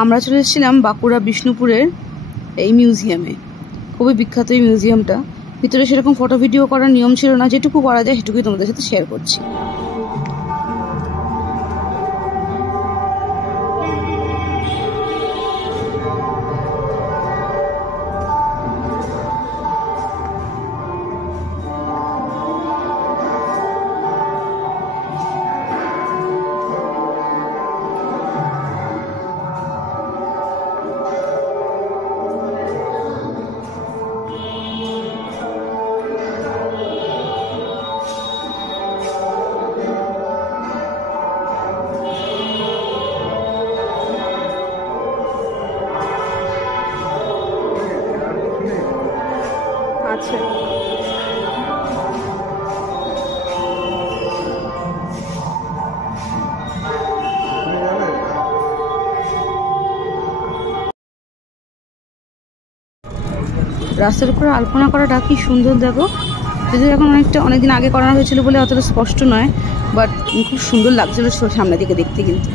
আমরা চলে এসেছিলাম বাঁকুড়া বিষ্ণুপুরের এই মিউজিয়ামে। খুবই বিখ্যাত এই মিউজিয়ামটা। ভিতরে সেরকম ফটো ভিডিও করার নিয়ম ছিল না, যেটুকু করা যায় সেটুকুই তোমাদের সাথে শেয়ার করছি। আচ্ছা, রাস্তার উপরে আলপনা করাটা কি সুন্দর দেখো। যদিও এখন অনেকদিন আগে করানো হয়েছিল বলে অতটা স্পষ্ট নয়, বাট খুব সুন্দর লাগছিল সামনের দিকে দেখতে। কিন্তু